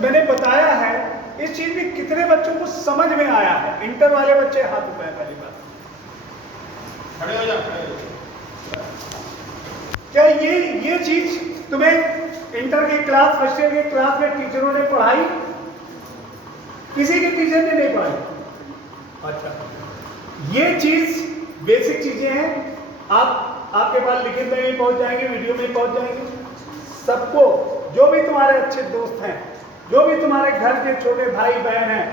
मैंने बताया है, इस चीज में कितने बच्चों को समझ में आया है? इंटर वाले बच्चे हाथ उठाए पहली बात। खड़े हो जा। क्या ये चीज तुम्हें इंटर की क्लास, फर्स्ट ईयर की क्लास में टीचरों ने पढ़ाई? किसी के टीचर ने नहीं पढ़ाई। अच्छा, ये चीज बेसिक चीजें हैं। आपके पास लिखित में ही पहुंच जाएंगे, वीडियो में ही पहुंच जाएंगे। सबको, जो भी तुम्हारे अच्छे दोस्त हैं, जो भी तुम्हारे घर के छोटे भाई बहन हैं,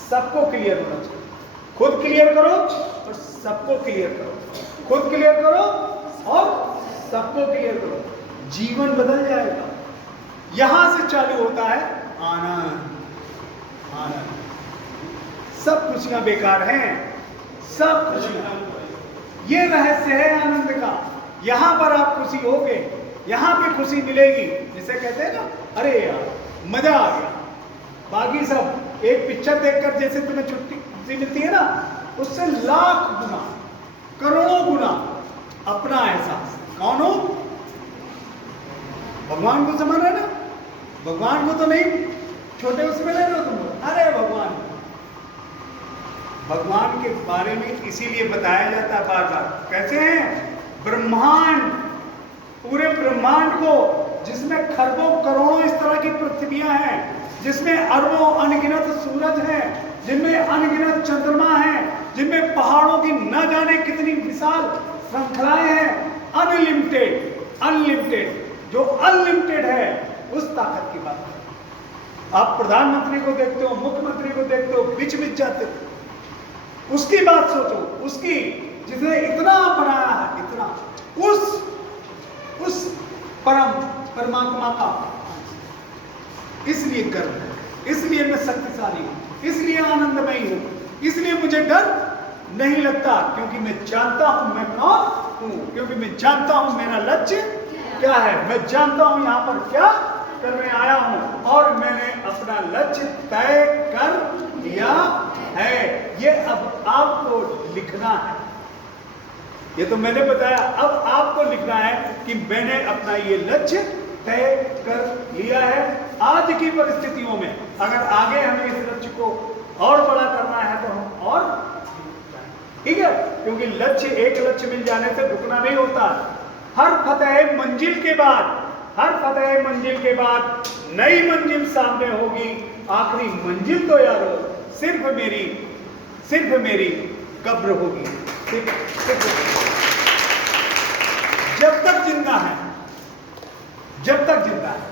सबको क्लियर होना चाहिए। खुद क्लियर करो और सबको क्लियर करो। खुद क्लियर करो और सबको क्लियर करो। जीवन बदल जाएगा। यहां से चालू होता है आनंद। आनंद। सब खुशियां बेकार हैं, सब खुशियां। ये रहस्य है आनंद का। यहां पर आप खुशी होगे, यहां पे खुशी मिलेगी। जिसे कहते हैं ना, अरे यार मजा आ गया। बाकी सब एक पिक्चर देखकर जैसे तुम्हें छुट्टी खुशी मिलती है ना, उससे लाख गुना, करोड़ों गुना अपना एहसास। कौन हो? भगवान को समझ रहे ना? भगवान को तो नहीं, छोटे उसमें ले रहे हो तुम। अरे भगवान, भगवान के बारे में इसीलिए बताया जाता है बार बार। कैसे हैं? ब्रह्मांड, पूरे ब्रह्मांड को, जिसमें खरबों करोड़ों इस तरह की पृथ्वियां हैं, जिसमें अरबों अनगिनत सूरज हैं, जिनमें अनगिनत चंद्रमा हैं, जिनमें पहाड़ों की न जाने कितनी विशाल श्रृंखलाएं हैं। अनलिमिटेड, अनलिमिटेड, जो अनलिमिटेड है, उस ताकत की बात है। आप प्रधानमंत्री को देखते हो, मुख्यमंत्री को देखते हो, बिच बिच जाते हो। उसकी बात सोचो, उसकी, जिसने इतना बनाया है, इतना, उस परमात्मा का। इसलिए गर्व है, इसलिए मैं शक्तिशाली हूं, इसलिए आनंदमयी हूं, इसलिए मुझे डर नहीं लगता, क्योंकि मैं जानता हूं मैं कौन हूं, क्योंकि मैं जानता हूं मेरा लक्ष्य क्या है, मैं जानता हूं यहां पर क्या करने आया हूं, और मैंने अपना लक्ष्य तय कर लिया है। ये अब आपको लिखना है। ये तो मैंने बताया, अब आपको लिखना है कि मैंने अपना ये लक्ष्य तय कर लिया है। आज की परिस्थितियों में अगर आगे हमें इस लक्ष्य को और बड़ा करना है तो हम और, ठीक है, क्योंकि लक्ष्य, एक लक्ष्य मिल जाने से रुकना नहीं होता। हर फतेह मंजिल के बाद, हर फतेह मंजिल के बाद नई मंजिल सामने होगी। आखिरी मंजिल तो यारो सिर्फ मेरी कब्र होगी। जब तक जिंदा है, जब तक जिंदा है,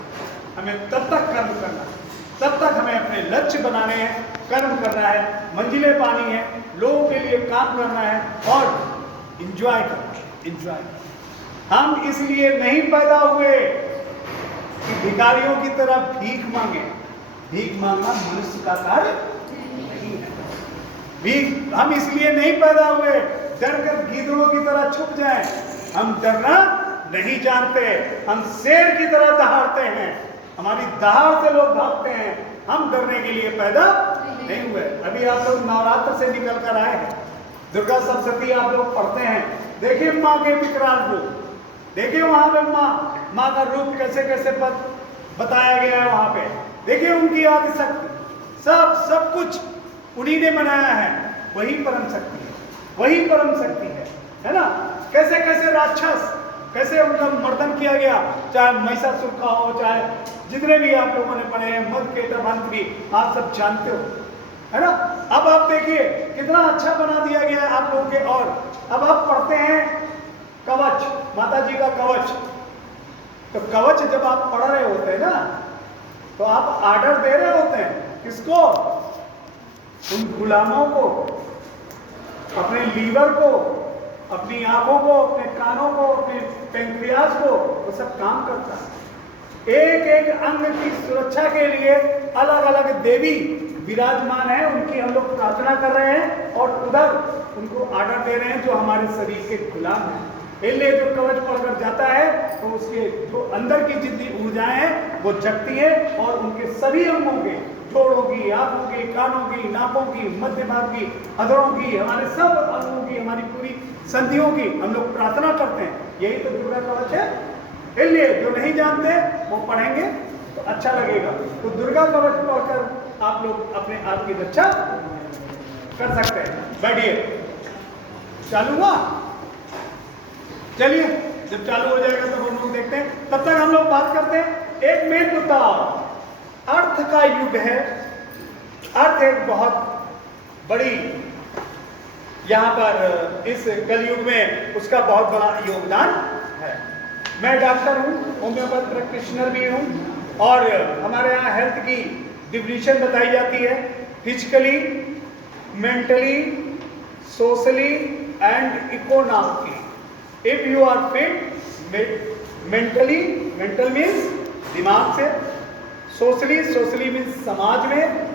हमें तब तक कर्म करना है, तब तक हमें अपने लक्ष्य बनाने हैं, कर्म करना है, मंजिलें पानी है, लोगों के लिए काम करना है और एंजॉय करना है। एंजॉय। हम इसलिए नहीं पैदा हुए कि भिखारियों की तरह भीख मांगे। भीख मांगना मनुष्य का कार्य नहीं है। हम इसलिए नहीं पैदा हुए डर कर गीदड़ों की तरह छुप जाएं। हम डरना नहीं जानते, हम शेर की तरह दहाड़ते हैं, हमारी दहाड़ से लोग भागते हैं। हम डरने के लिए पैदा नहीं हुए। अभी आप लोग नवरात्र से निकल कर आए हैं, दुर्गा सप्तशती आप लोग पढ़ते हैं। देखिए माँ के विकराल रूप, देखिए वहां पे माँ का रूप कैसे कैसे बताया गया है वहां पे। देखिए उनकी आदिशक्ति, सब कुछ उन्हीं ने बनाया है। वही परम शक्ति है, वही परम शक्ति है ना। कैसे कैसे राक्षस, कैसे उनका मर्दन किया गया, चाहे महिषासुर का हो, चाहे जितने भी आप लोगों ने पढ़े हैं, मधुकेटा मंत्री, आप सब जानते हो, है ना। अब आप देखिए कितना अच्छा बना दिया गया है आप लोग के। और अब आप पढ़ते हैं कवच, माता जी का कवच। तो कवच जब आप पढ़ रहे होते हैं ना, तो आप आर्डर दे रहे होते हैं किसको? उन गुलामों को, अपने लीवर को, अपनी आंखों को, अपने कानों को, अपने पेंक्रियाज को, वो सब काम करता है। एक एक अंग की सुरक्षा के लिए अलग अलग देवी विराजमान है, उनकी हम लोग प्रार्थना कर रहे हैं और उधर उनको आर्डर दे रहे हैं जो हमारे शरीर के गुलाम हैं। इसलिए जो कवच पढ़कर जाता है तो उसके जो अंदर की जितनी ऊर्जाएं हैं वो जगती है और उनके सभी अंगों के, जोड़ों की, आंखों की, कानों की, नाकों की, मध्य भाग की, अधरों की, हमारे सब अंगों की, हमारी पूरी संधियों की हम लोग प्रार्थना करते हैं। यही तो दुर्गा कवच है। इसलिए जो नहीं जानते वो पढ़ेंगे तो अच्छा लगेगा। तो दुर्गा कवच पढ़कर आप लोग अपने आप की रक्षा कर सकते हैं। बैठिए, चालू हुआ? चलिए, जब चालू हो जाएगा तब हम लोग देखते हैं। तब तक हम लोग बात करते हैं एक मेन मुद्दा और अर्थ का युग है। अर्थ एक बहुत बड़ी यहाँ पर इस कलयुग में उसका बहुत बड़ा योगदान है। मैं डॉक्टर हूँ, होम्योपैथ प्रैक्टिशनर भी हूँ, और हमारे यहाँ हेल्थ की डिफिनीशन बताई जाती है physically, mentally, socially and economically. If you are fit mentally, mental means दिमाग से, सोशली, सोशली मीन्स समाज में,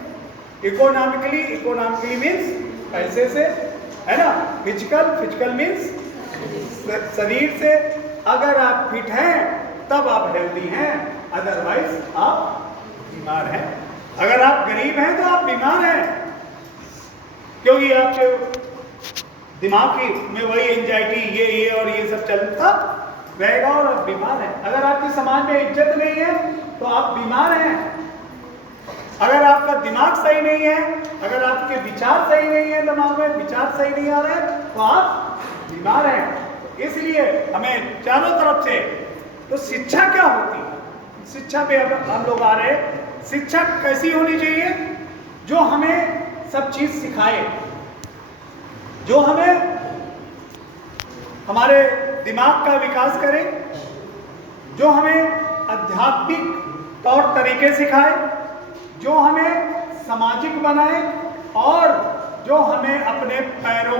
इकोनॉमिकली, इकोनॉमिकली मीन्स पैसे से, है ना, फिजिकल, फिजिकल मीन्स शरीर से। अगर आप फिट हैं तब आप हेल्दी हैं, अदरवाइज आप बीमार हैं। अगर आप गरीब हैं तो आप बीमार हैं, क्योंकि आपके दिमाग की में वही एंजाइटी ये और ये सब चलता रहेगा और आप बीमार हैं। अगर आपकी समाज में इज्जत नहीं है तो आप बीमार हैं। अगर आपका दिमाग सही नहीं है, अगर आपके विचार सही नहीं है, दिमाग में विचार सही नहीं आ रहे हैं, तो आप बीमार हैं। तो इसलिए हमें चारों तरफ से, तो शिक्षा क्या होती है, शिक्षा पे अब हम लोग आ रहे हैं। शिक्षा कैसी होनी चाहिए? जो हमें सब चीज सिखाए, जो हमें हमारे दिमाग का विकास करे, जो हमें आध्यात्मिक तौर तरीके सिखाए, जो हमें सामाजिक बनाए, और जो हमें अपने पैरों